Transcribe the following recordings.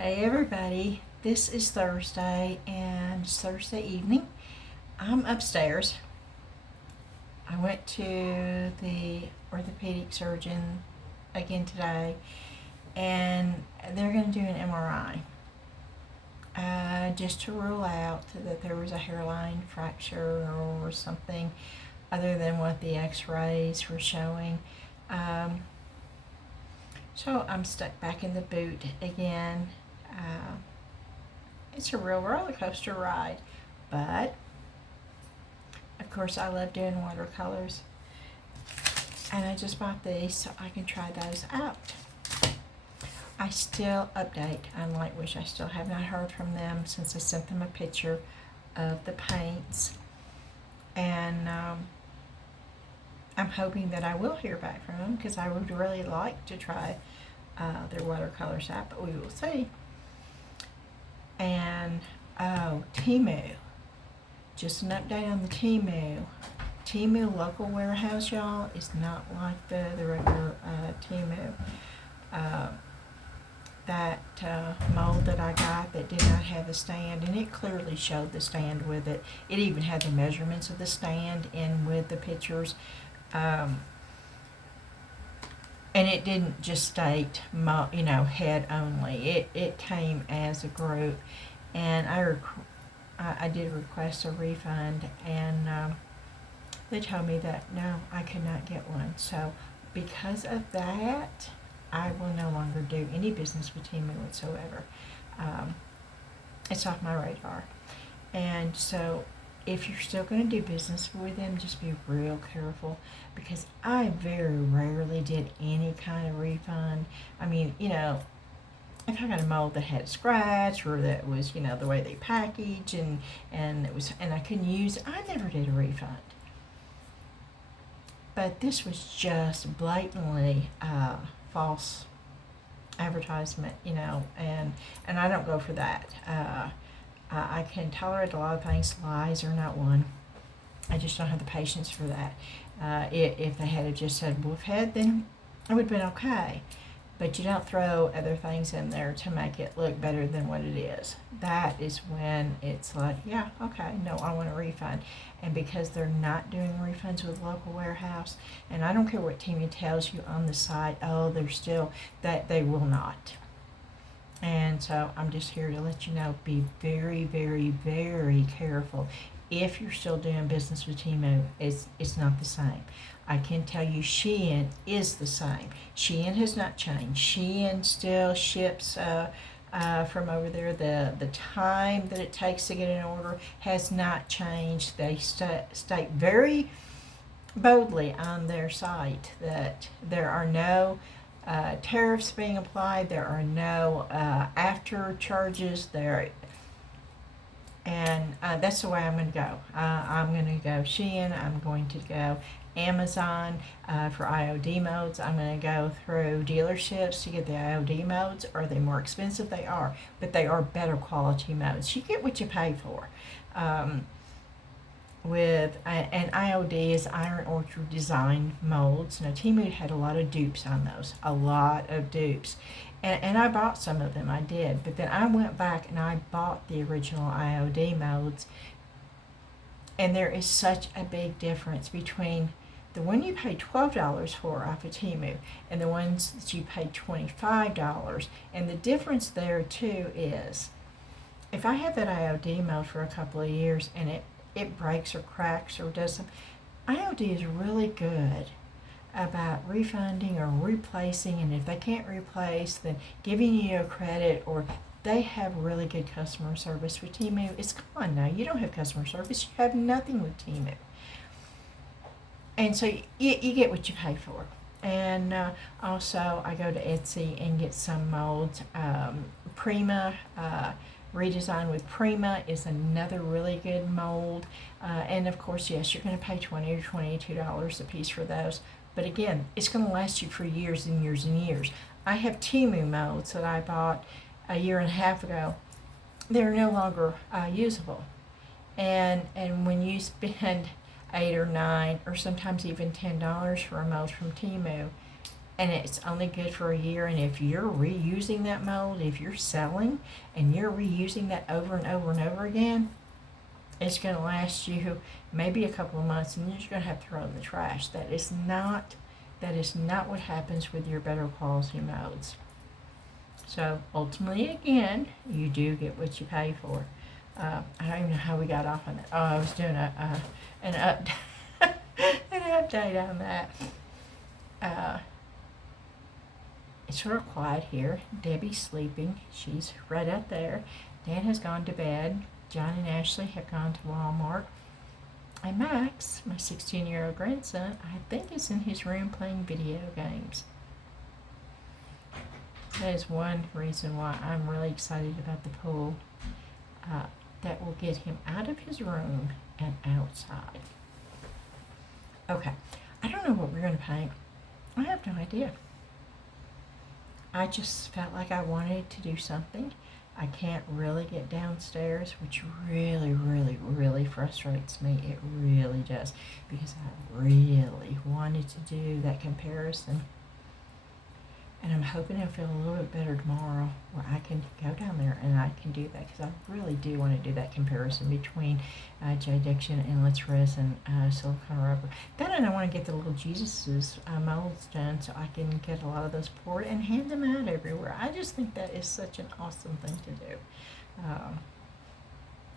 Hey everybody, this is Thursday and it's Thursday evening. I'm upstairs. I went to the orthopedic surgeon again today and they're going to do an MRI just to rule out that there was a hairline fracture or something other than what the x-rays were showing. Um, so I'm stuck back in the boot again. Uh, it's a real roller coaster ride, but of course I love doing watercolors, and I just bought these so I can try those out. I still update on Lightwish. I still have not heard from them since I sent them a picture of the paints, and I'm hoping that I will hear back from them because I would really like to try their watercolors out, but we will see. And Temu, just an update on the Temu. Temu local warehouse, y'all, is not like the regular Temu. That mold that I got that did not have a stand, and it clearly showed the stand with it. It even had the measurements of the stand in with the pictures. And it didn't just state, head only. It came as a group, and I did request a refund, and they told me that no, I could not get one. So because of that, I will no longer do any business with Temu whatsoever. It's off my radar, and so if you're still going to do business with them, just be real careful, because I very rarely did any kind of refund. I mean, if I got a mold that had a scratch or that was, the way they package and I couldn't use it, I never did a refund. But this was just blatantly false advertisement, and I don't go for that. I can tolerate a lot of things. Lies are not one. I just don't have the patience for that. If they had just said wolf head, then it would have been okay. But you don't throw other things in there to make it look better than what it is. That is when it's like, yeah, okay, no, I want a refund. And because they're not doing refunds with local warehouse, and I don't care what Temu tells you on the site, they're still, that they will not. And so I'm just here to let you know, be very, very, very careful. If you're still doing business with Temu, it's not the same. I can tell you Shein is the same. Shein has not changed. Shein still ships from over there. The time that it takes to get an order has not changed. They state very boldly on their site that there are no tariffs being applied. There are no after charges there, and that's the way I'm going to go. I'm going to go Shein. I'm going to go Amazon for IOD modes. I'm going to go through dealerships to get the IOD modes. Are they more expensive? They are, but they are better quality modes. You get what you pay for. With an IOD is Iron Orchard Design molds. Now Temu had a lot of dupes on those, a lot of dupes, and I bought some of them. I did, but then I went back and I bought the original IOD molds, and there is such a big difference between the one you pay $12 for off of Temu and the ones that you pay $25. And the difference there too is, if I have that IOD mold for a couple of years and it breaks or cracks or does something, IOD is really good about refunding or replacing, and if they can't replace, then giving you a credit, or they have really good customer service. With Temu, it's gone now. You don't have customer service. You have nothing with Temu. And so you get what you pay for. And also, I go to Etsy and get some molds. Prima, Redesign with Prima is another really good mold. And of course, yes, you're going to pay $20 or $22 a piece for those. But again, it's going to last you for years and years and years. I have Temu molds that I bought a year and a half ago. They're no longer usable. And when you spend $8 or $9 or sometimes even $10 for a mold from Temu, and it's only good for a year. And if you're reusing that mold, if you're selling and you're reusing that over and over and over again, it's going to last you maybe a couple of months, and you're just going to have to throw it in the trash. That is not what happens with your better quality molds. So ultimately, again, you do get what you pay for. I don't even know how we got off on that. Oh, I was doing an update on that. It's sort of quiet here. Debbie's sleeping. She's right out there. Dan has gone to bed. John and Ashley have gone to Walmart. And Max, my 16-year-old grandson, I think is in his room playing video games. That is one reason why I'm really excited about the pool. That will get him out of his room and outside. Okay, I don't know what we're going to paint. I have no idea. I just felt like I wanted to do something. I can't really get downstairs, which really, really, really frustrates me. It really does, because I really wanted to do that comparison. And I'm hoping it'll feel a little bit better tomorrow, where I can go down there and I can do that, because I really do want to do that comparison between J. Diction and Let's Resin silicone rubber. Then I want to get the little Jesuses molds done, so I can get a lot of those poured and hand them out everywhere. I just think that is such an awesome thing to do.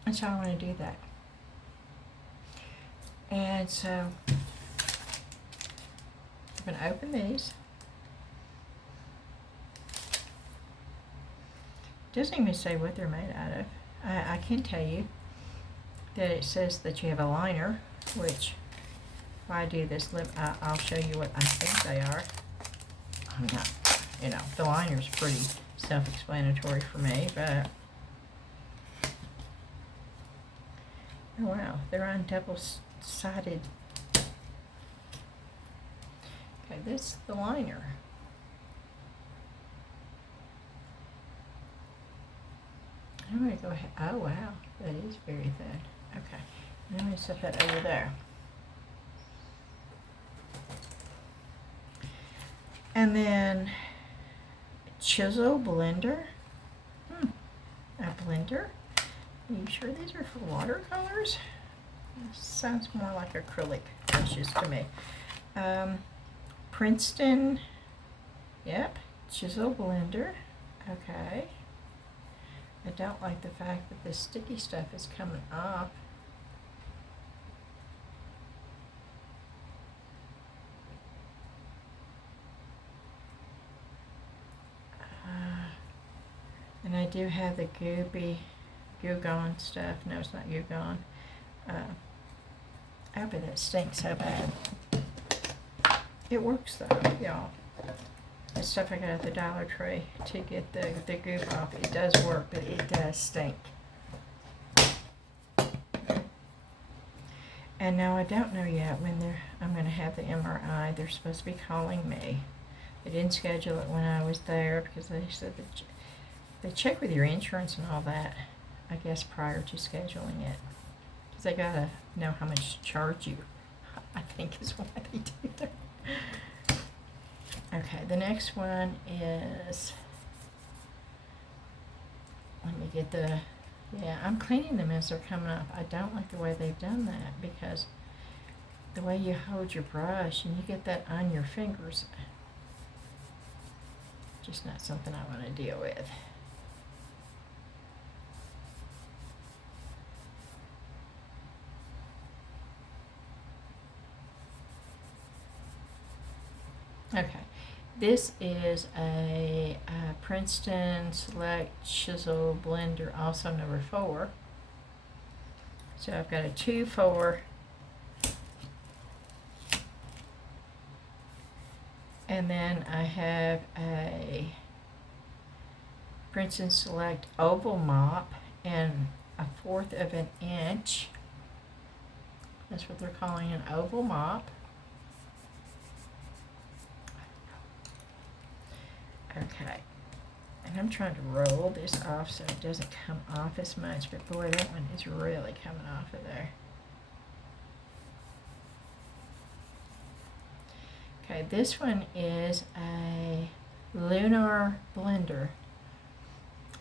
And so I want to do that. And so I'm going to open these. Doesn't even say what they're made out of. I can tell you that it says that you have a liner, which if I do this lip, I'll show you what I think they are. I'm not, the liner's pretty self-explanatory for me, but oh wow, they're on double-sided. Okay, this is the liner. I'm going to go ahead. Oh, wow. That is very thin. Okay. I'm going to set that over there. And then chisel blender. A blender. Are you sure these are for watercolors? Sounds more like acrylic brushes to me. Princeton. Yep. Chisel blender. Okay. I don't like the fact that this sticky stuff is coming off. And I do have the Goo Gone stuff. No, it's not Goo Gone. Oh, but that stinks so bad. It works though, y'all. The stuff I got at the Dollar Tree to get the goop off. It does work, but it does stink. And now I don't know yet when I'm going to have the MRI. They're supposed to be calling me. They didn't schedule it when I was there because they said that they check with your insurance and all that, I guess, prior to scheduling it. Because they got to know how much to charge you, I think is why they do that. Okay, the next one is, let me get I'm cleaning them as they're coming up. I don't like the way they've done that, because the way you hold your brush and you get that on your fingers, just not something I want to deal with. Okay. This is a Princeton Select Chisel Blender, also number 4. So I've got a 2-4. And then I have a Princeton Select Oval Mop in a 1/4 of an inch. That's what they're calling an oval mop. Okay, and I'm trying to roll this off so it doesn't come off as much, but boy, that one is really coming off of there. Okay, this one is a lunar blender.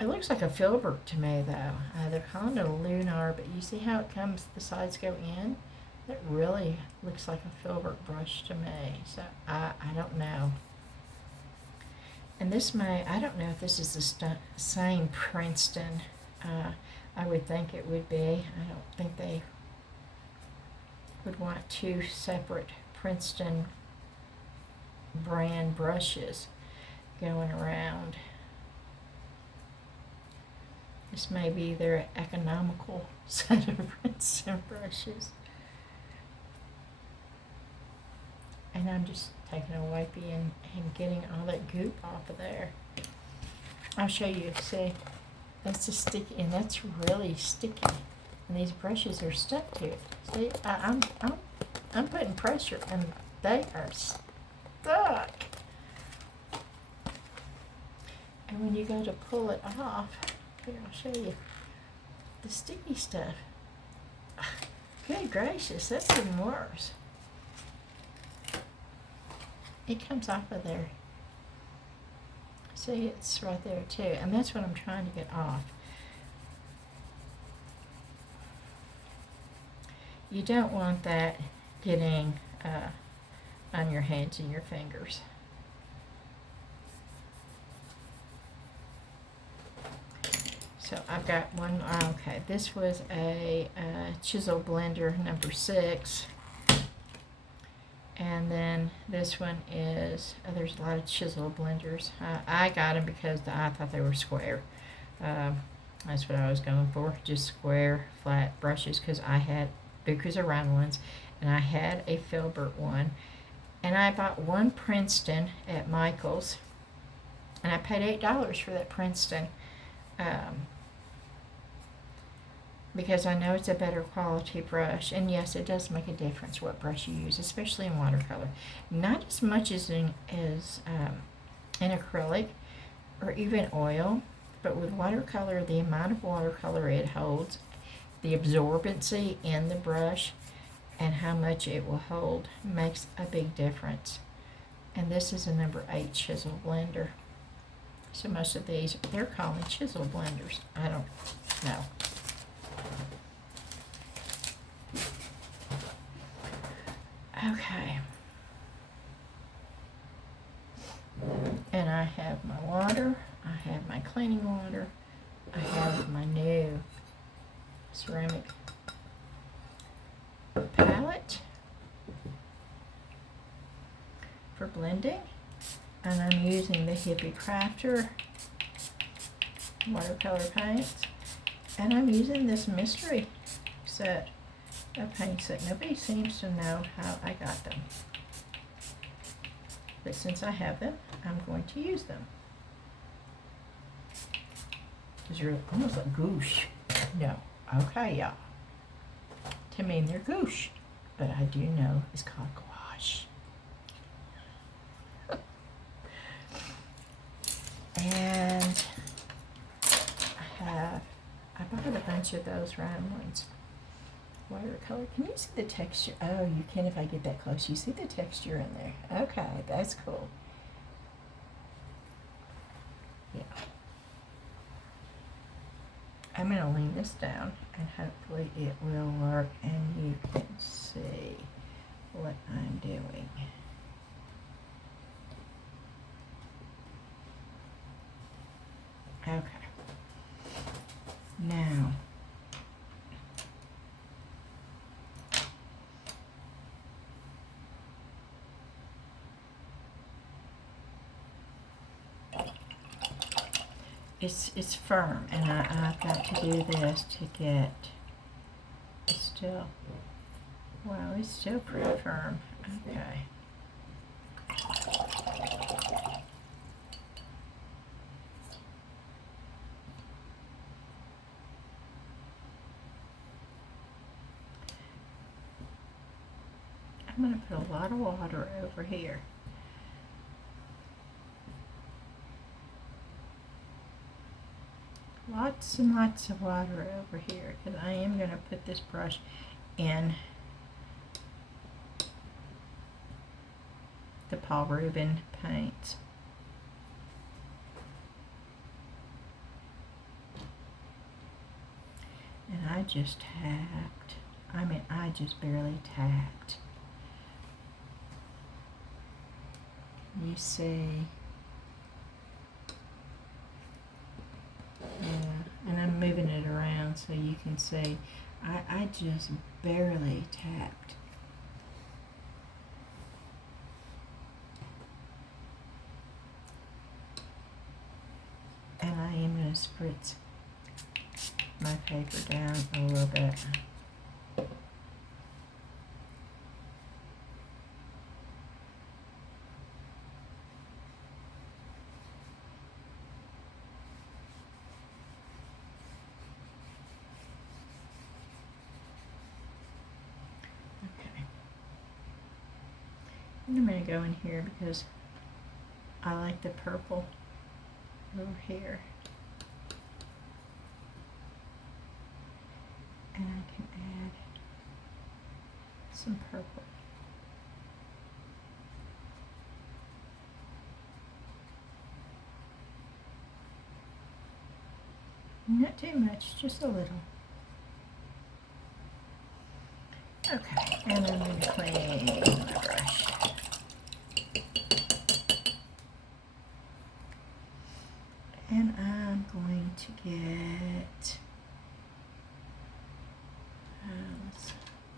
It looks like a filbert to me, though. They're calling it a lunar, but you see how it comes, the sides go in? It really looks like a filbert brush to me, so I don't know. And this may, I don't know if this is the same Princeton. I would think it would be. I don't think they would want two separate Princeton brand brushes going around. This may be their economical set of Princeton brushes. And I'm just taking a wipey and getting all that goop off of there. I'll show you, see, that's a sticky, and that's really sticky. And these brushes are stuck to it. See, I'm putting pressure, and they are stuck. And when you go to pull it off, here, I'll show you the sticky stuff. Good gracious, that's even worse. It comes off of there. See, it's right there too, and that's what I'm trying to get off. You don't want that getting on your hands and your fingers. So I've got one, okay, this was a chisel blender number 6. And then this one is, there's a lot of chisel blenders. I got them because I thought they were square. That's what I was going for, just square, flat brushes, because I had Bucas are round ones, and I had a filbert one. And I bought one Princeton at Michael's, and I paid $8 for that Princeton. Because I know it's a better quality brush, and yes, it does make a difference what brush you use, especially in watercolor. Not as much as in acrylic or even oil, but with watercolor, the amount of watercolor it holds, the absorbency in the brush, and how much it will hold makes a big difference. And this is a number 8 chisel blender. So most of these, they're calling chisel blenders. I don't know. Okay. And I have my water, I have my cleaning water, I have my new ceramic palette for blending, and I'm using the Hippie Crafter watercolor paints, and I'm using this mystery set of paints that nobody seems to know how I got them. But since I have them, I'm going to use them. Because you're almost like goosh. No. Okay, y'all. To me, they're goosh. But I do know it's called gouache. And I bought a bunch of those round ones. Watercolor. Can you see the texture? Oh, you can if I get that close. You see the texture in there. Okay, that's cool. Yeah. I'm going to lean this down and hopefully it will work and you can see what I'm doing. Okay. Now, it's firm, and I've got to do this to get, it's still, wow, it's still pretty firm. Okay. I'm going to put a lot of water over here. Lots and lots of water over here, because I am going to put this brush in the Paul Rubin paints. And I just tapped. I mean, I just barely tapped. You see, yeah, and I'm moving it around so you can see. I just barely tapped. And I am going to spritz my paper down a little bit. Okay. And I'm going to go in here because I like the purple over here. And I can add some purple. Not too much, just a little. Okay, and I'm going to clean my brush. And I'm going to get,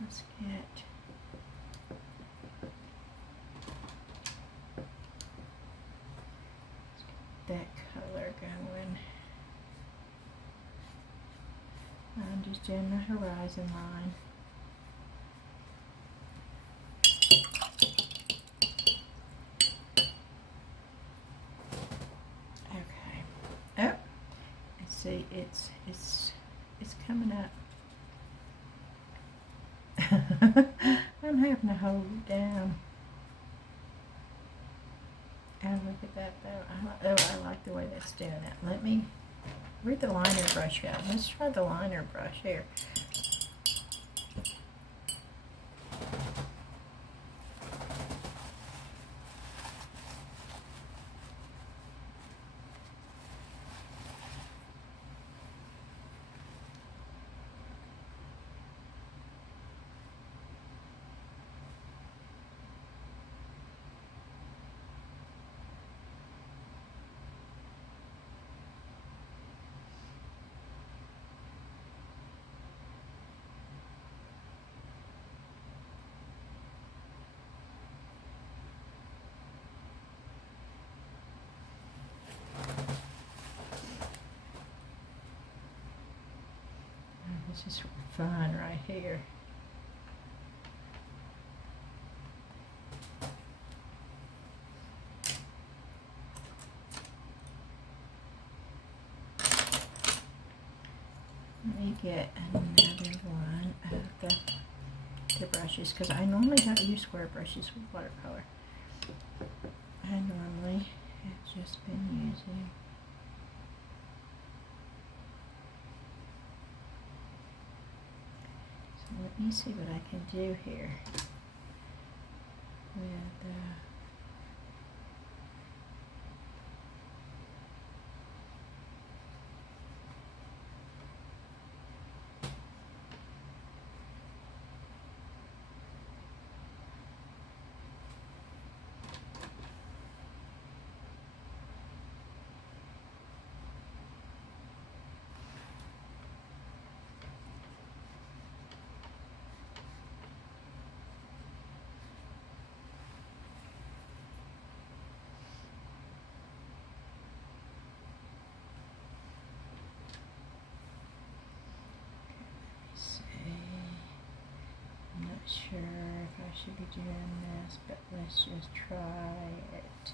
let's get that color going. I'm just doing the horizon line. Okay. Oh, see, it's coming up. I'm having to hold it down. And look at that though. I like the way that's doing it. Let me, where'd the liner brush go? Let's try the liner brush here. This is fun right here. Let me get another one of the brushes because I normally don't use square brushes with watercolor. I normally have just been using let me see what I can do here with sure if I should be doing this, but let's just try it.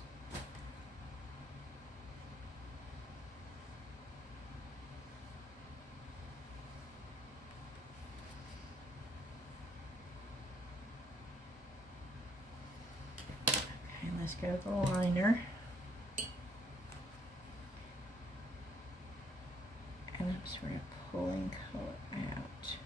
Okay, let's go with the liner. And I'm sort of pulling color out.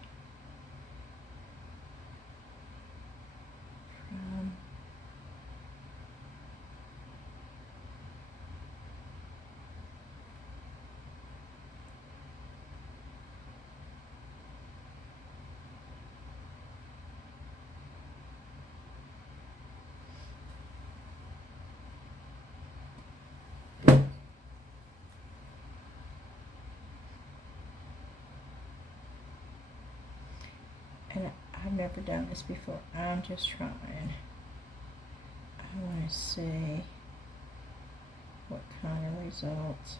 I've never done this before. I'm just trying. I want to see what kind of results.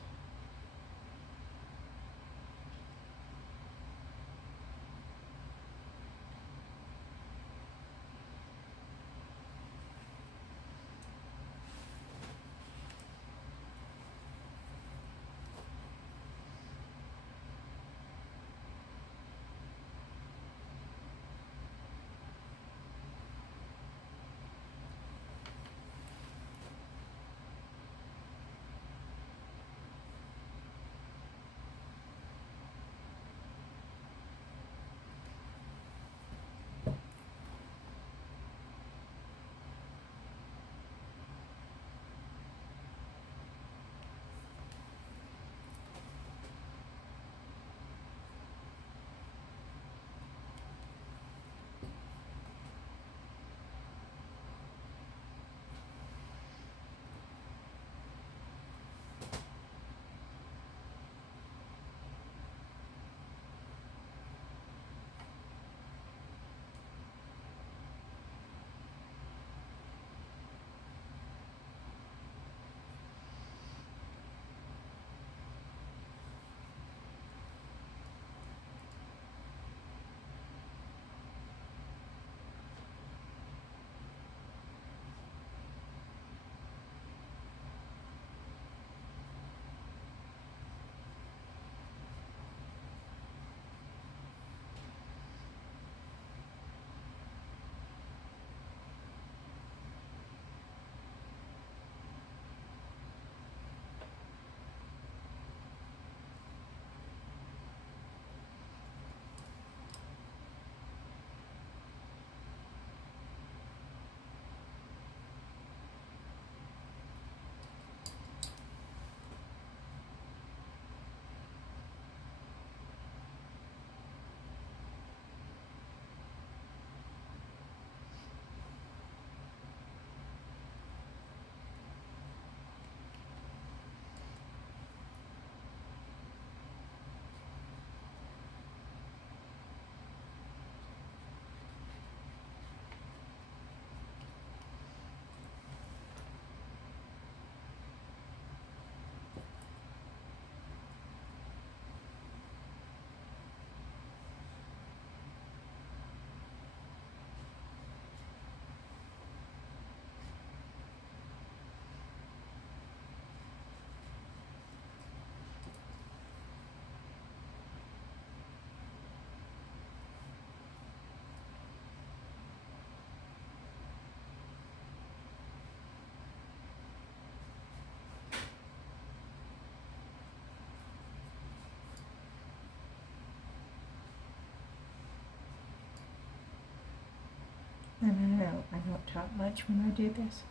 And I don't talk much when I do this,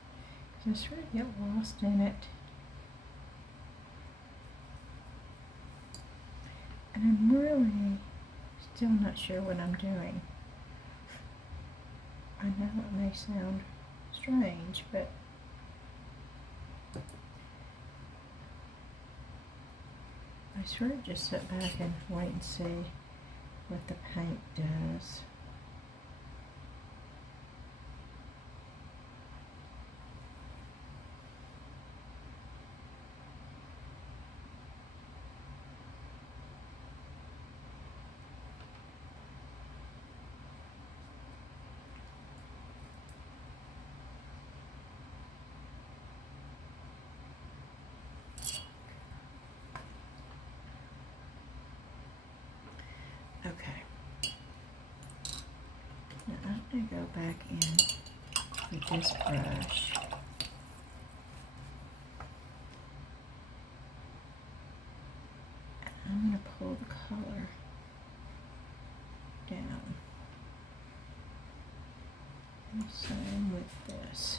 because I sort of get lost in it. And I'm really still not sure what I'm doing. I know it may sound strange, but I sort of just sit back and wait and see what the paint does. Okay. Now I'm going to go back in with this brush. And I'm going to pull the color down. And same with this.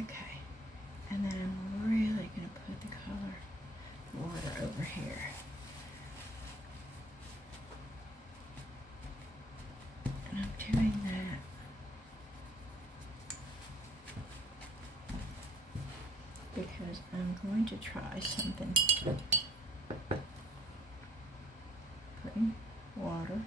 Okay, and then I'm really going to put the color water over here. And I'm doing that because I'm going to try something. Putting water.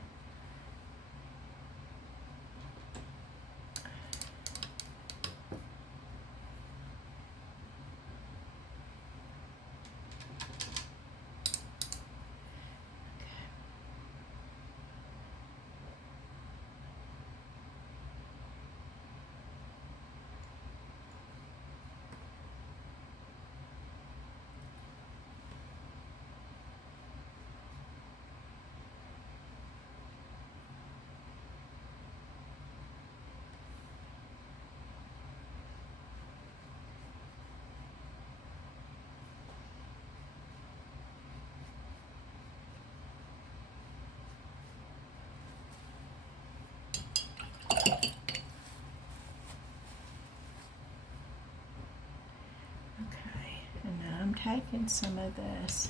Okay, and now I'm taking some of this.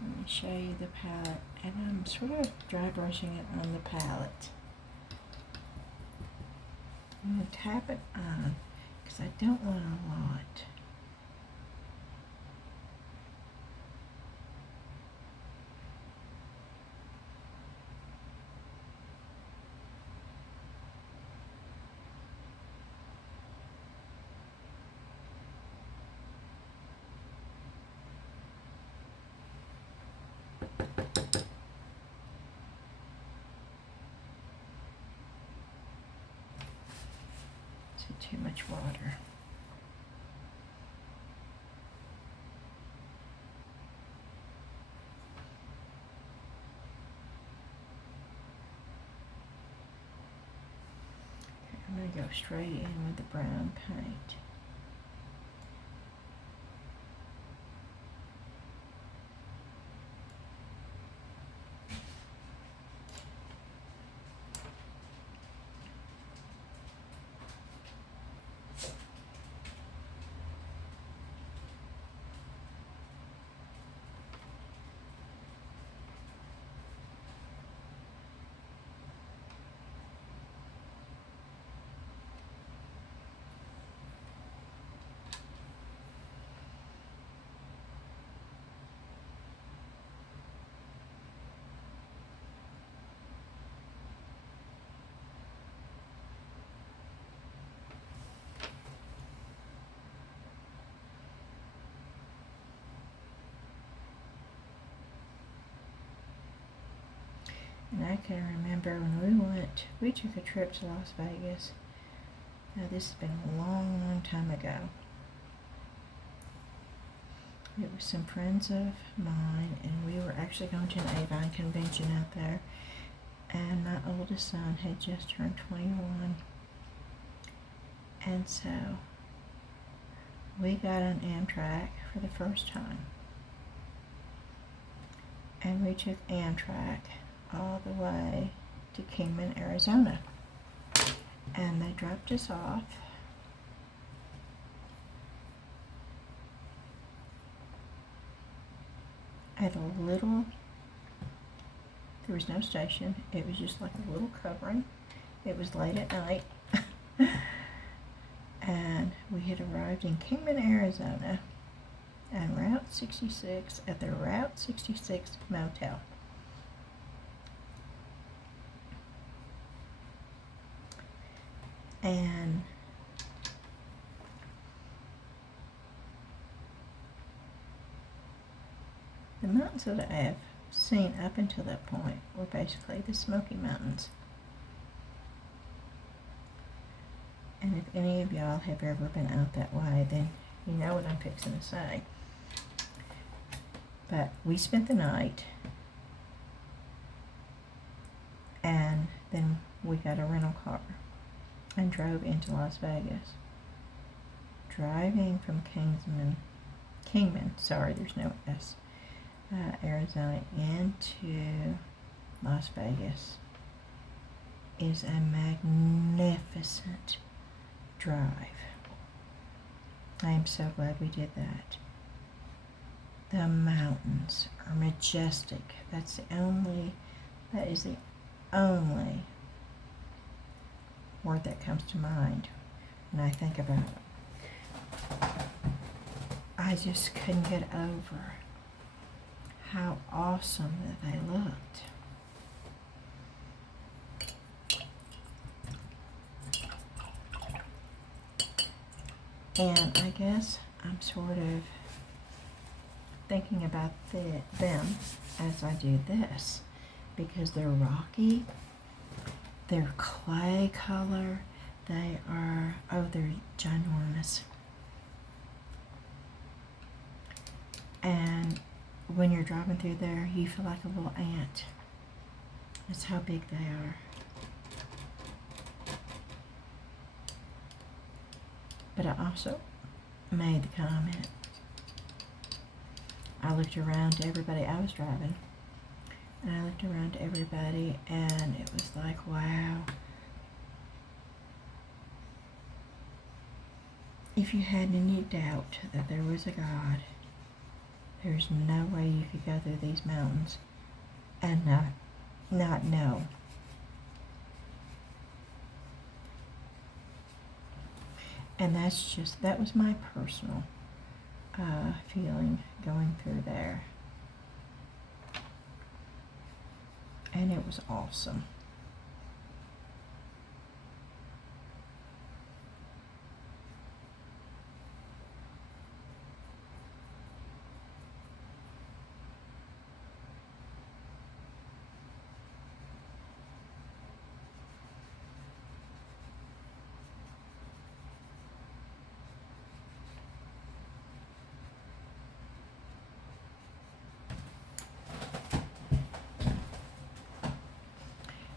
Let me show you the palette, and I'm sort of dry brushing it on the palette. I'm going to tap it on because I don't want a lot. Too much water. Okay, I'm going to go straight in with the brown paint. And I can remember when we took a trip to Las Vegas. Now this has been a long, long time ago. It was some friends of mine, and we were actually going to an Avon convention out there. And my oldest son had just turned 21. And so we got on Amtrak for the first time. And we took Amtrak all the way to Kingman, Arizona. And they dropped us off at a little, there was no station, it was just like a little covering. It was late at night. And we had arrived in Kingman, Arizona on Route 66 at the Route 66 motel. And the mountains that I have seen up until that point were basically the Smoky Mountains. And if any of y'all have ever been out that way, then you know what I'm fixing to say. But we spent the night, and then we got a rental car and drove into Las Vegas. Driving from Kingman, sorry, there's no S, Arizona into Las Vegas is a magnificent drive. I am so glad we did that. The mountains are majestic. That is the only word that comes to mind when I think about it. I just couldn't get over how awesome that they looked. And I guess I'm sort of thinking about them as I do this, because they're rocky, they're clay color, they're ginormous. And when you're driving through there, you feel like a little ant. That's how big they are. But I also made the comment. I looked around to everybody. I was driving, and I looked around to everybody, and it was like, wow. If you had any doubt that there was a God, there's no way you could go through these mountains and not know. And that was my personal feeling going through there. And it was awesome.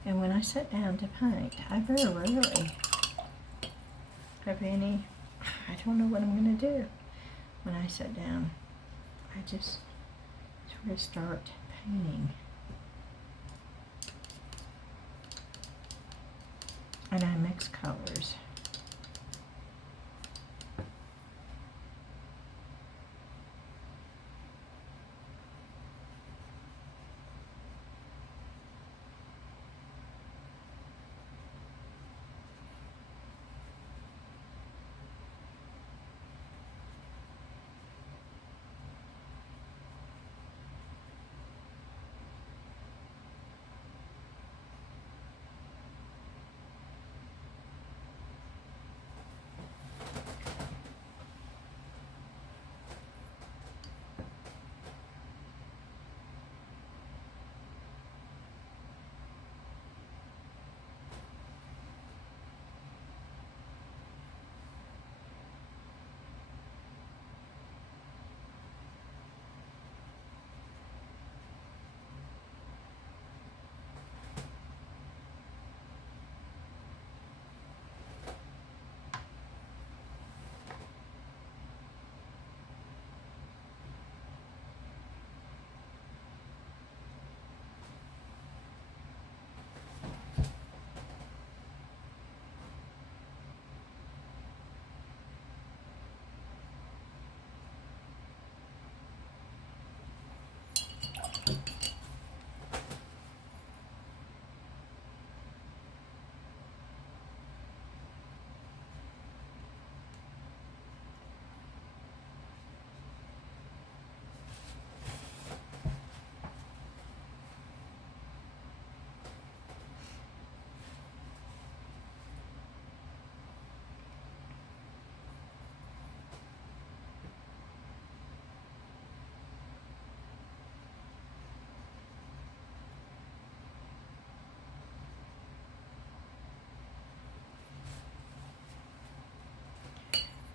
And when I sit down to paint, I very rarely have any, I don't know what I'm going to do when I sit down. I just sort of start painting. And I mix colors.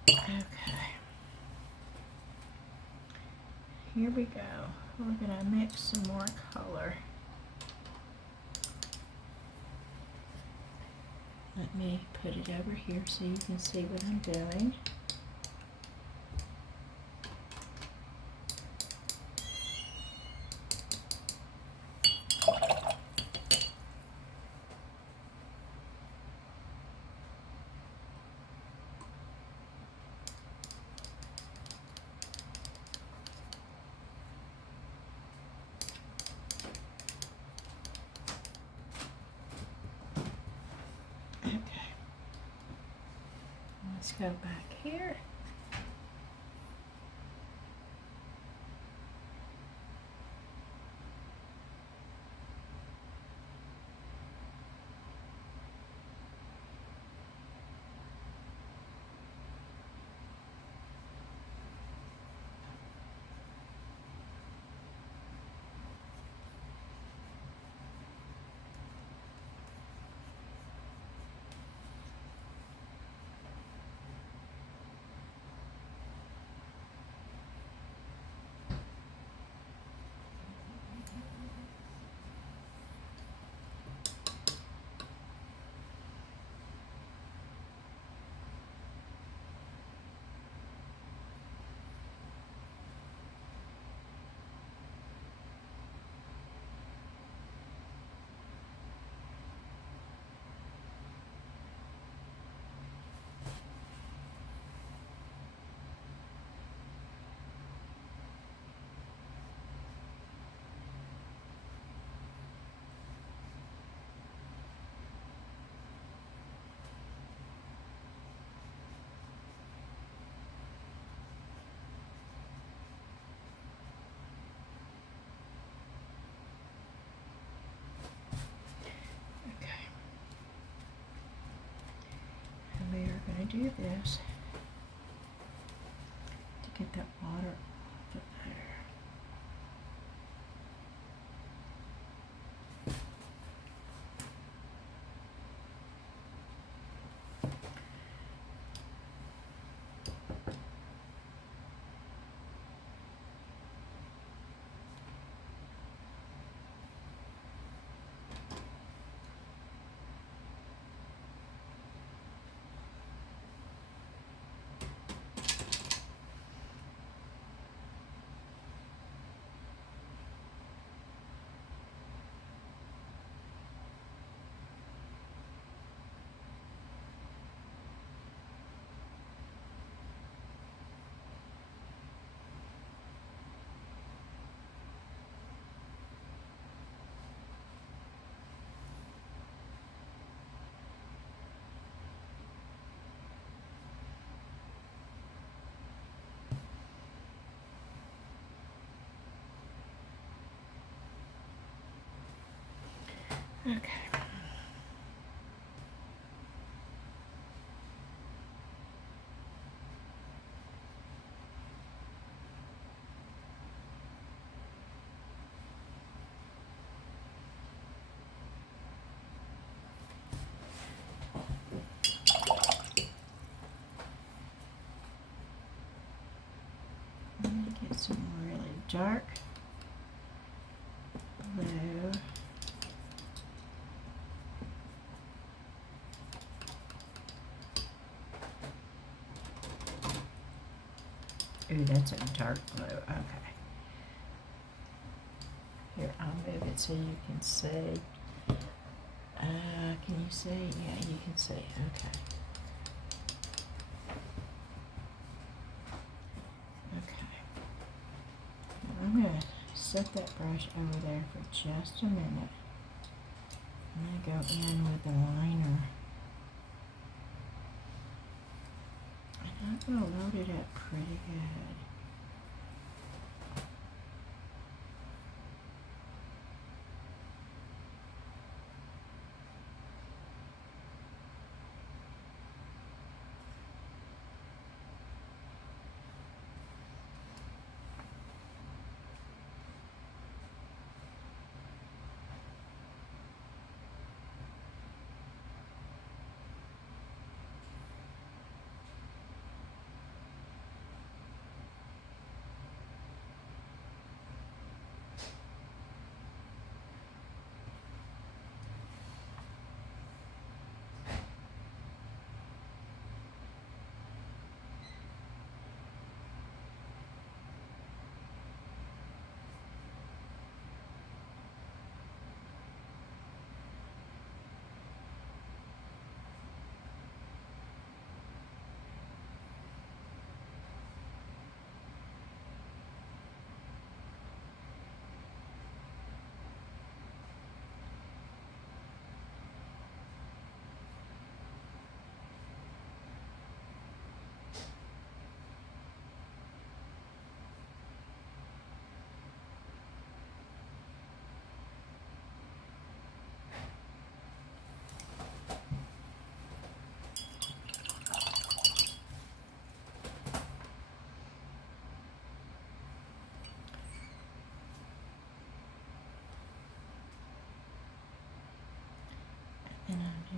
Okay. Here we go. We're going to mix some more color. Let me put it over here so you can see what I'm doing. Let's go back here. We are going to do this to get that water off of there. Okay. Get some really dark blue. Ooh, that's a dark blue. Okay. Here, I'll move it so you can see. Can you see? Yeah, you can see. Okay. Okay. I'm going to set that brush over there for just a minute. I'm going to go in with the liner. And I'm going to load it up pretty good.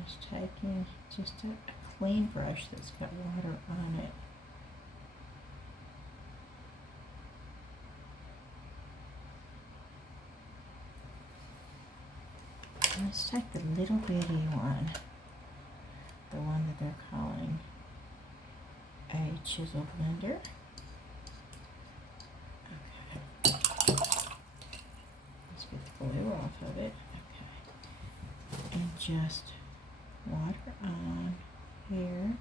Just taking just a clean brush that's got water on it. Let's take the little bitty one, the one that they're calling a chisel blender. Okay. Let's get the glue off of it. Okay. And just water on here.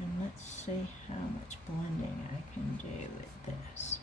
And let's see how much blending I can do with this.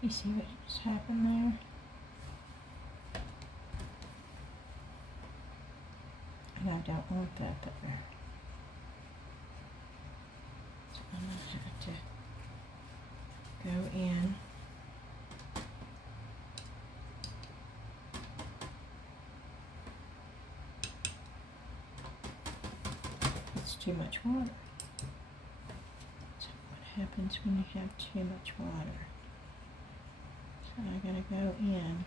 You see what just happened there? And I don't want that there. So I'm going to have to go in. It's too much water. So what happens when you have too much water? So I gotta go in.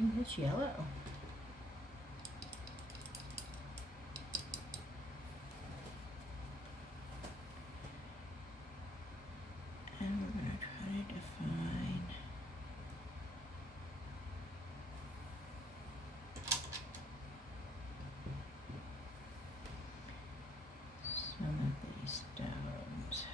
Ooh, it's yellow. And we're going to try to define some of these stones.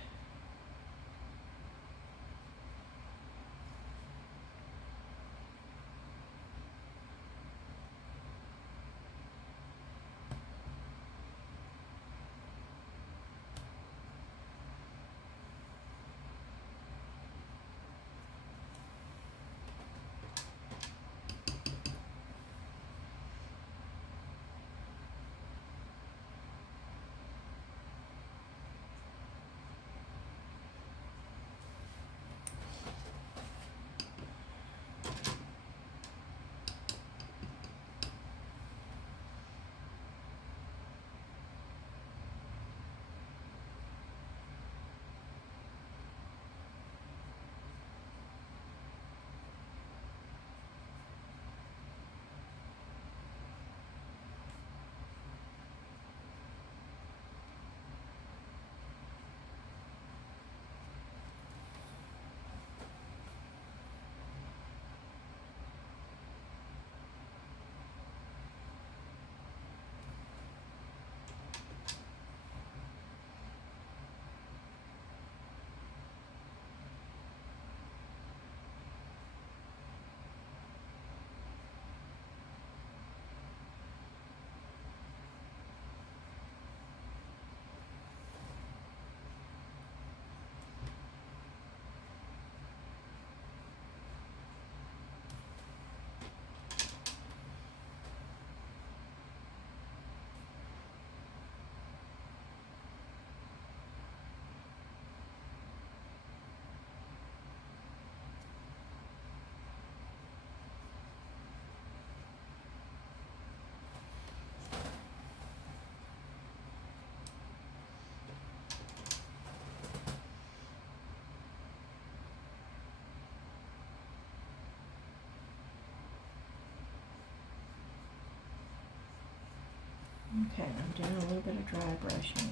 Okay, I'm doing a little bit of dry brushing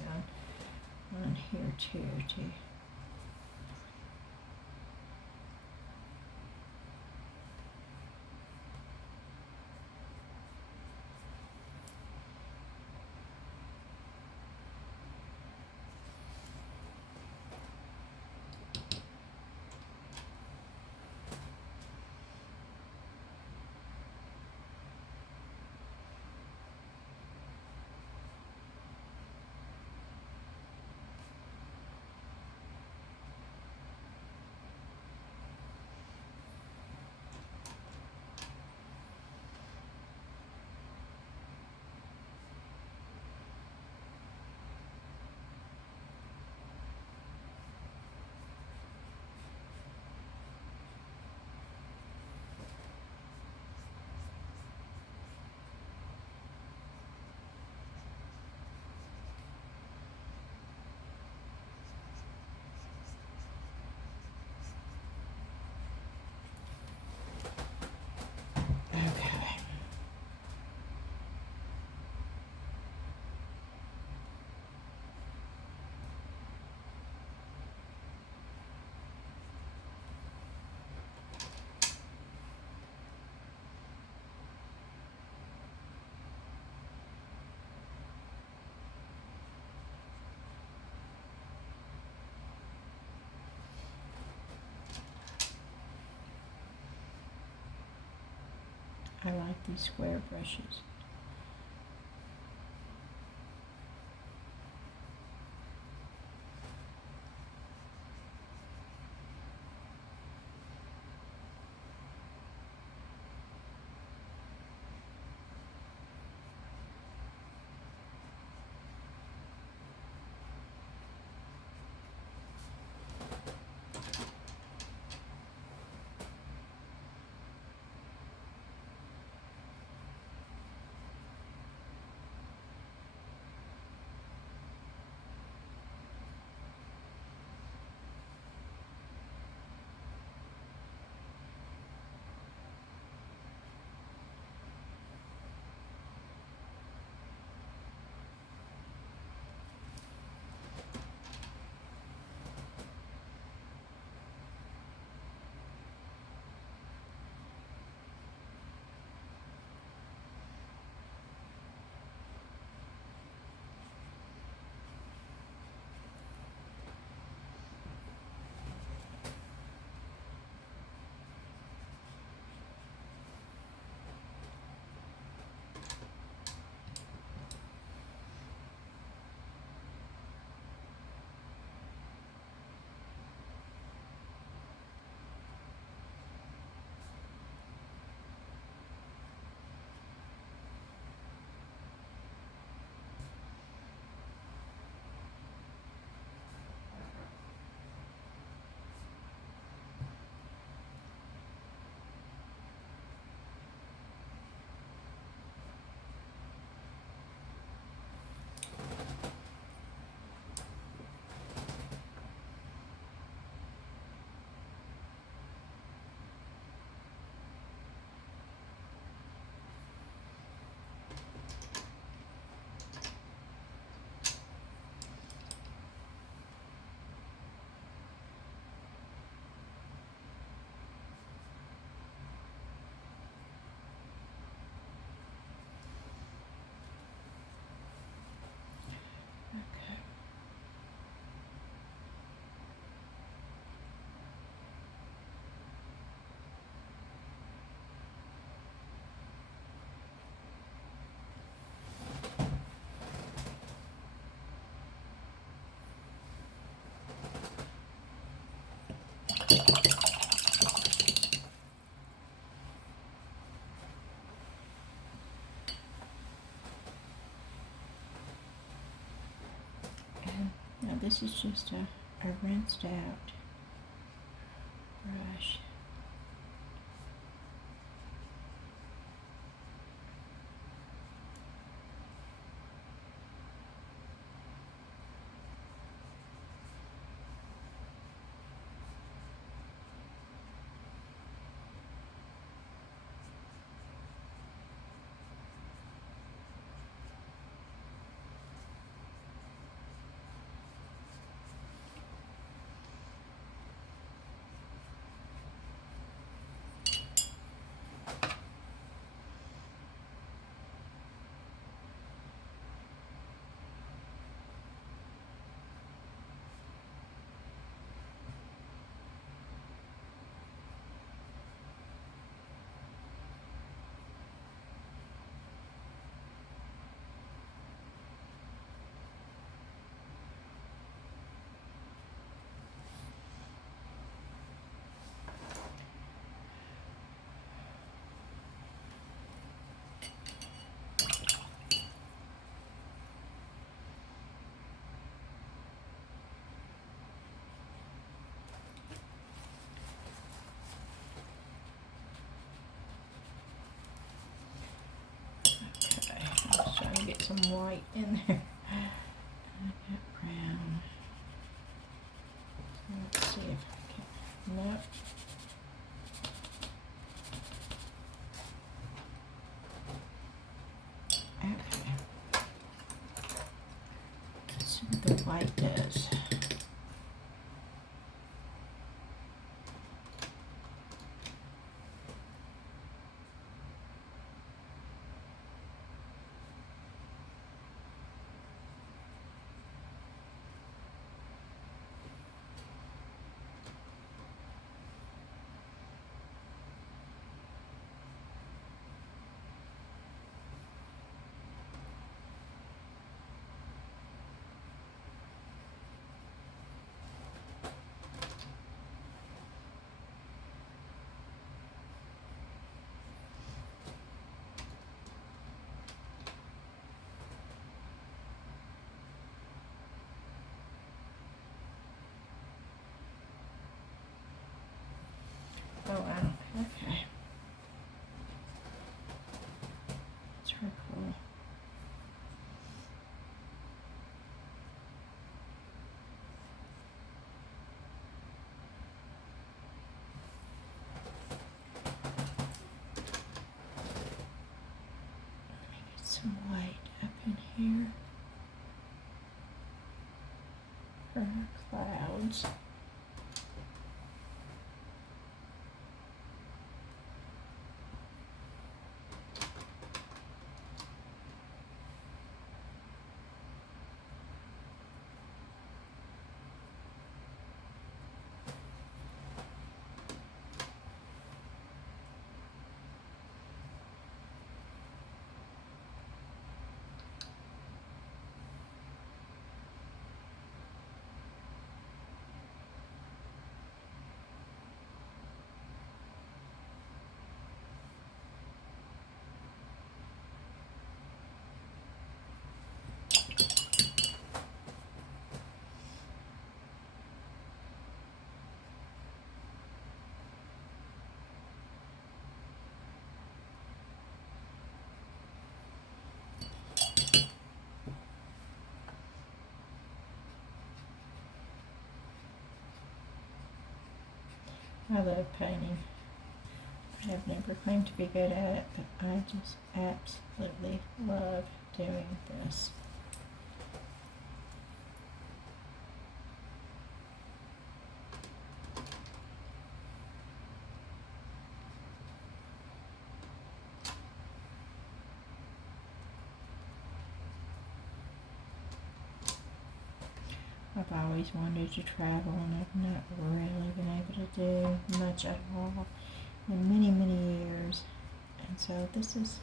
on here too. Okay. I like these square brushes. this is just a rinsed out brush. Get some white in there. I got brown. So let's see if I can. Nope. Okay. Let's see what the white does. Oh wow, okay. That's really cool. Get some white up in here for our clouds. I love painting. I have never claimed to be good at it, but I just absolutely love doing this. I've always wanted to travel, and I've not really been able to do much at all in many, many years. And so this is,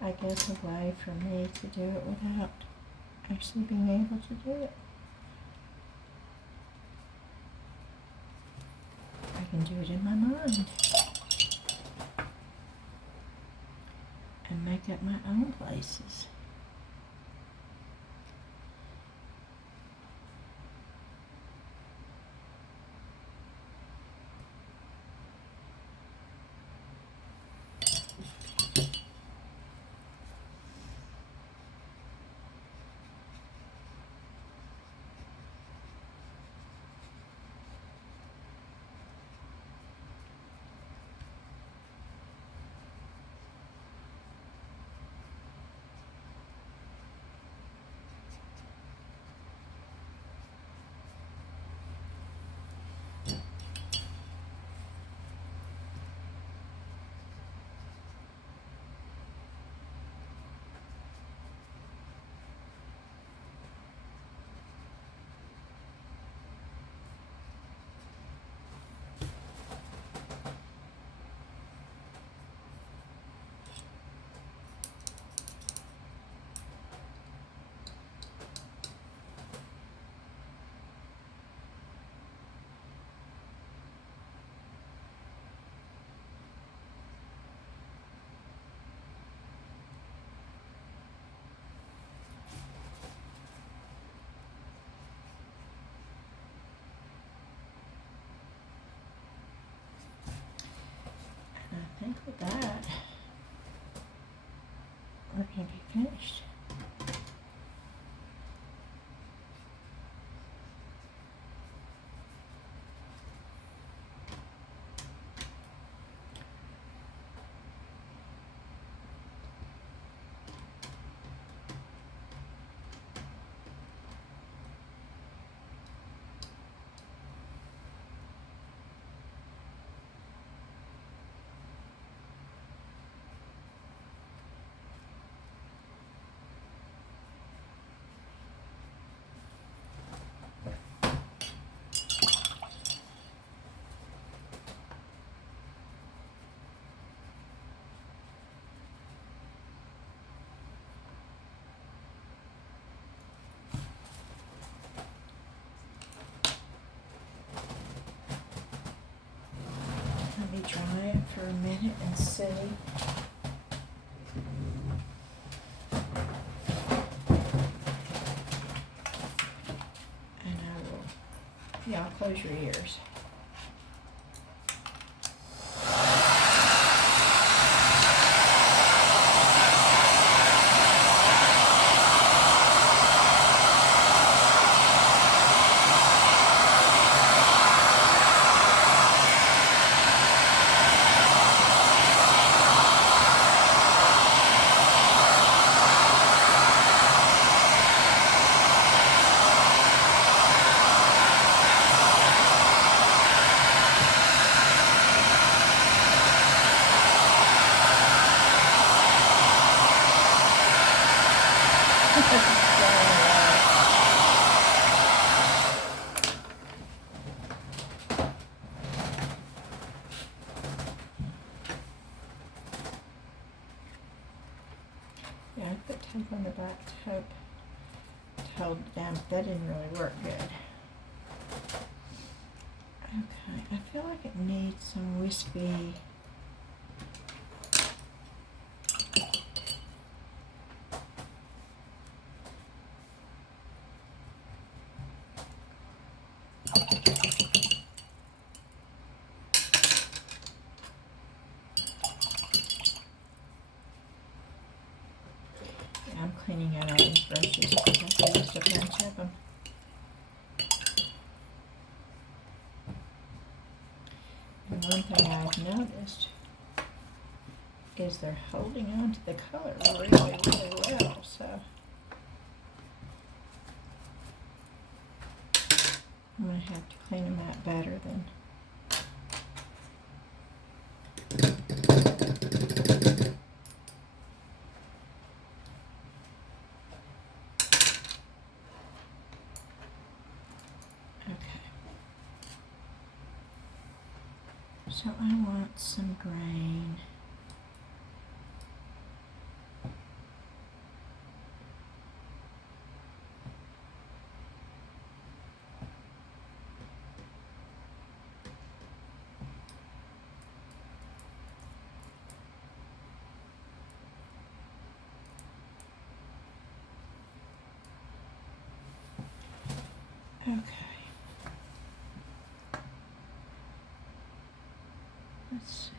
I guess, a way for me to do it without actually being able to do it. I can do it in my mind and make up my own places. think with that, we're going to be finished. Let me dry it for a minute and see. And I will, yeah, I'll close your ears. Yeah, I put tape on the back to hold it down, but that didn't really work good. Okay, I feel like it needs some wispy. I'm cleaning out all these brushes because I used a bunch of them. And one thing I've noticed is they're holding on to the color really, really well. So I'm going to have to clean them out better than. So I want some grain. Okay. Let's see.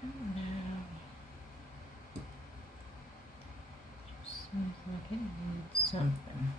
No. Seems like it needs something.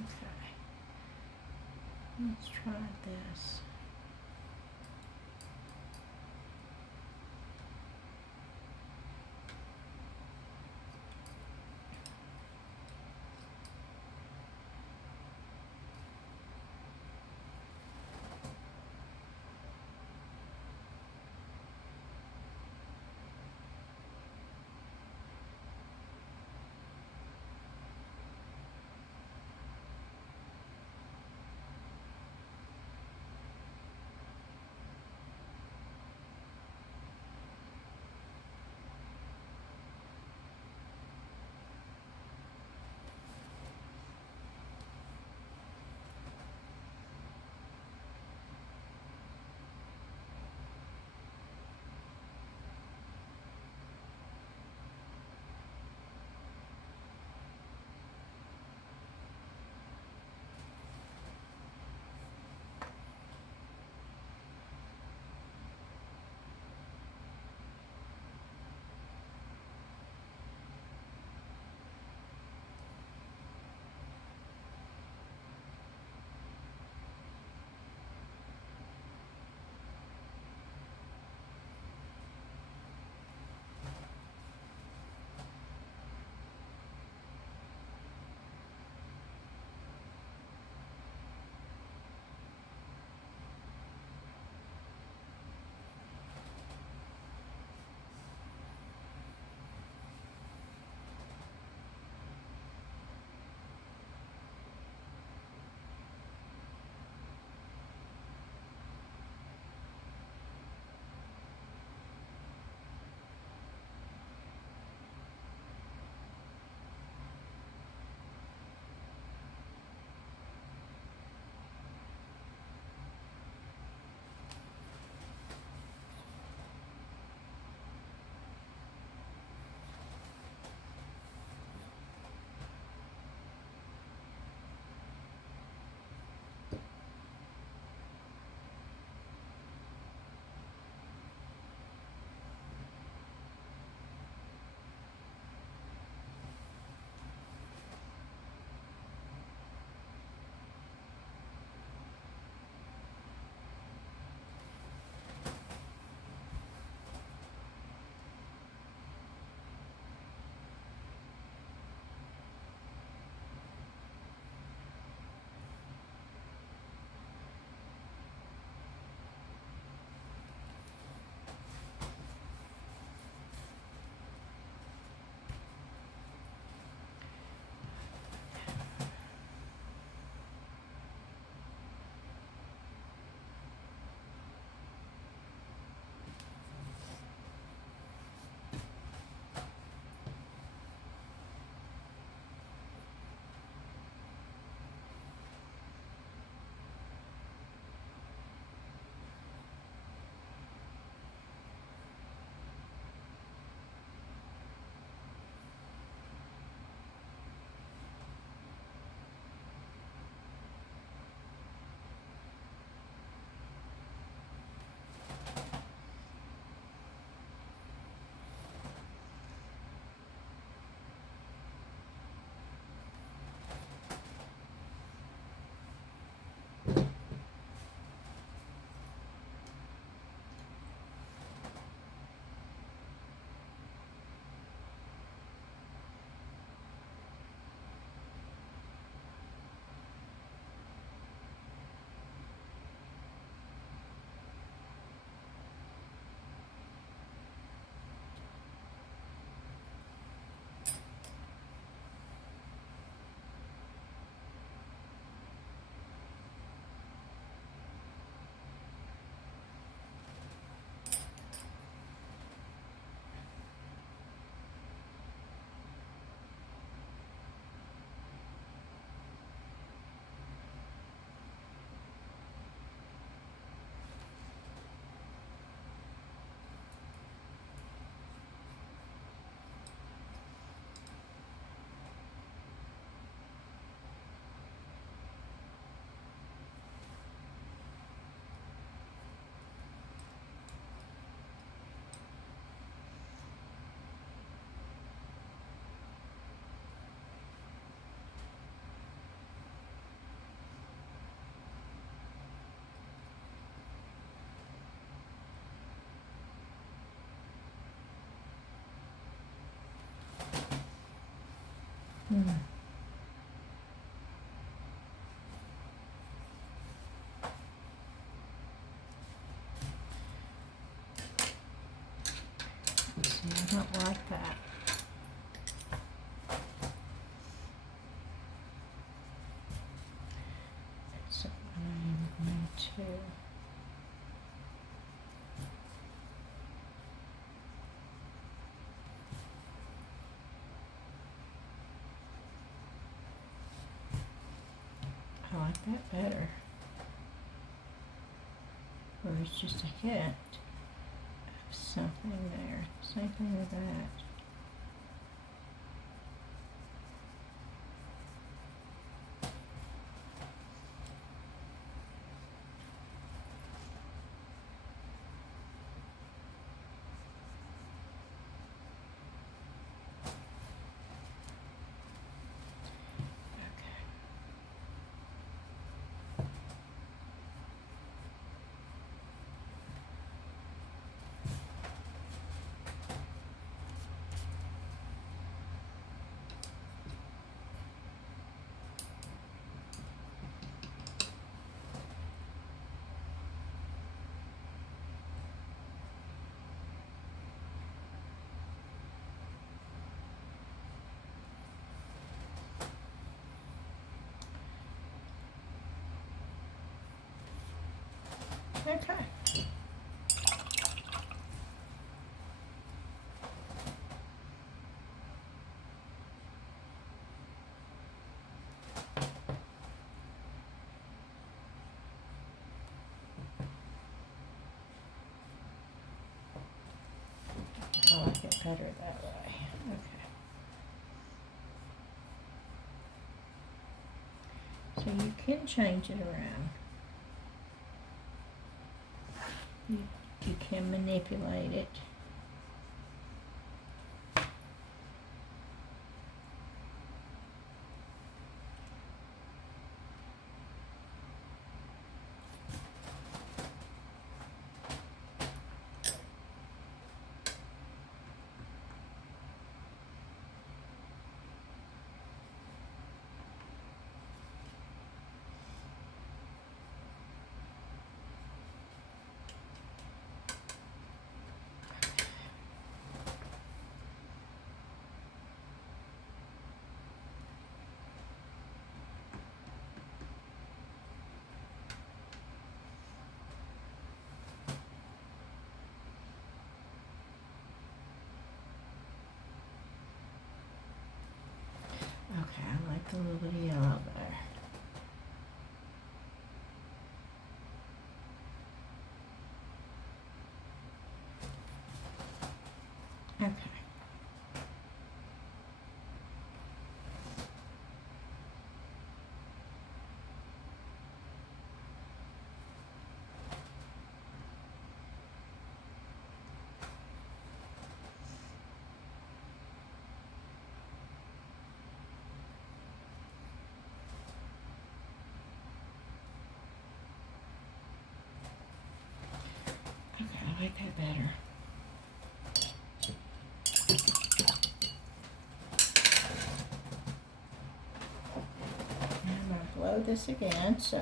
Okay. Let's try this. Hmm. See, I don't like that. So I'm going to I like that better. Or it's just a hint of something there. Same thing with that. Okay. I like it better that way. Okay. So you can change it around. You can manipulate it. Okay, I like the little bit of yellow there. Okay. Okay, I like that better. And I'm going to blow this again, so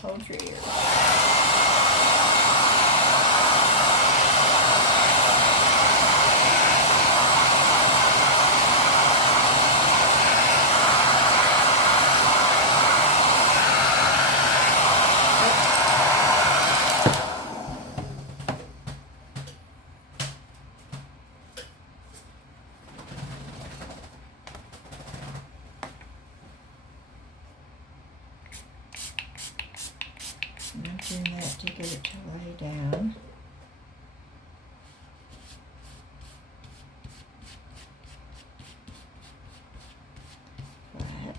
hold your ear. I'm doing that to get it to lay down. Flat.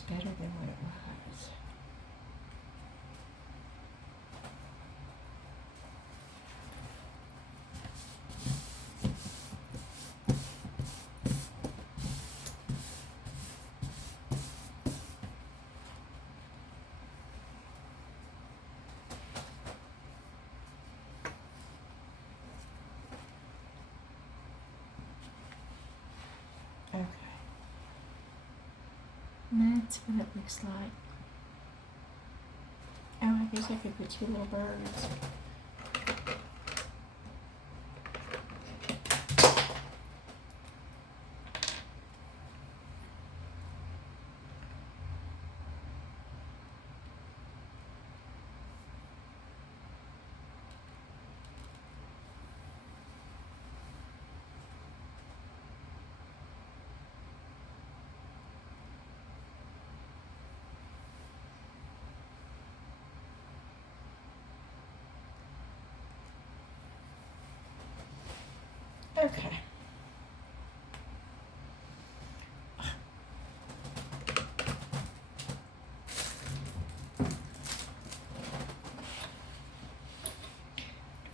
It's better than what it was. Okay. And that's what it looks like. Oh, I guess I could put two little birds. Okay.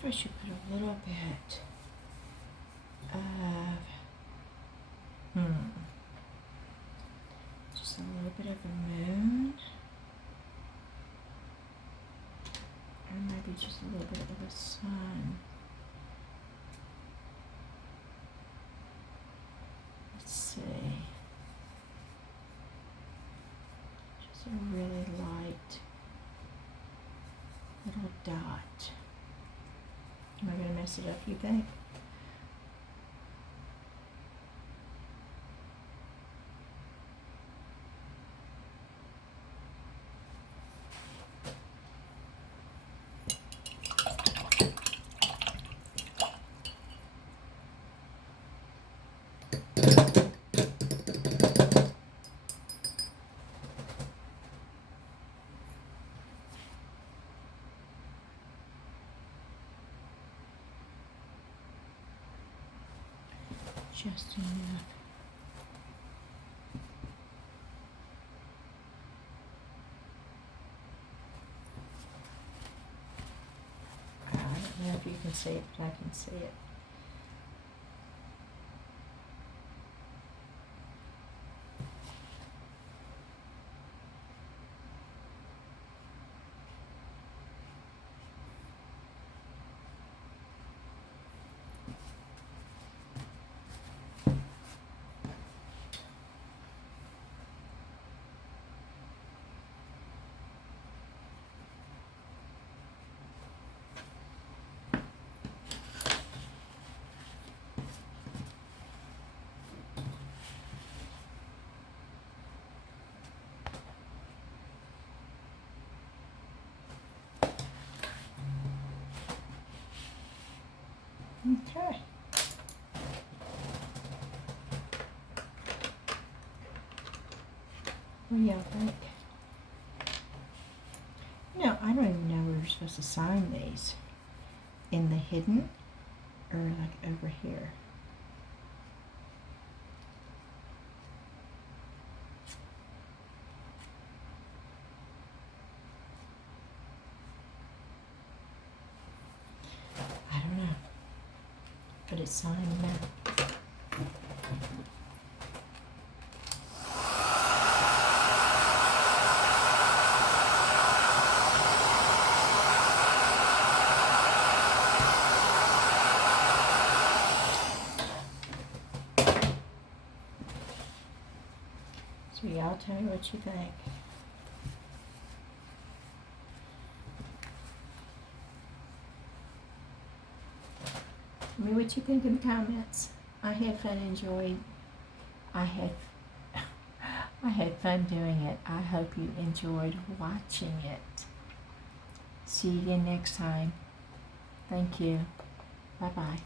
I should put a little bit of, just a little bit of a moon, or maybe just a little bit of a sun. Let's see, just a really light little dot. Am I going to mess it up, you think? Just enough. I don't know if you can see it, but I can see it. Okay. What do y'all think? No, I don't even know where we're supposed to sign these. In the hidden or like over here? I don't know. But it's signed now. So y'all tell me what you think. Tell me what you think in the comments. I had fun enjoying. I had fun doing it. I hope you enjoyed watching it. See you again next time. Thank you. Bye-bye.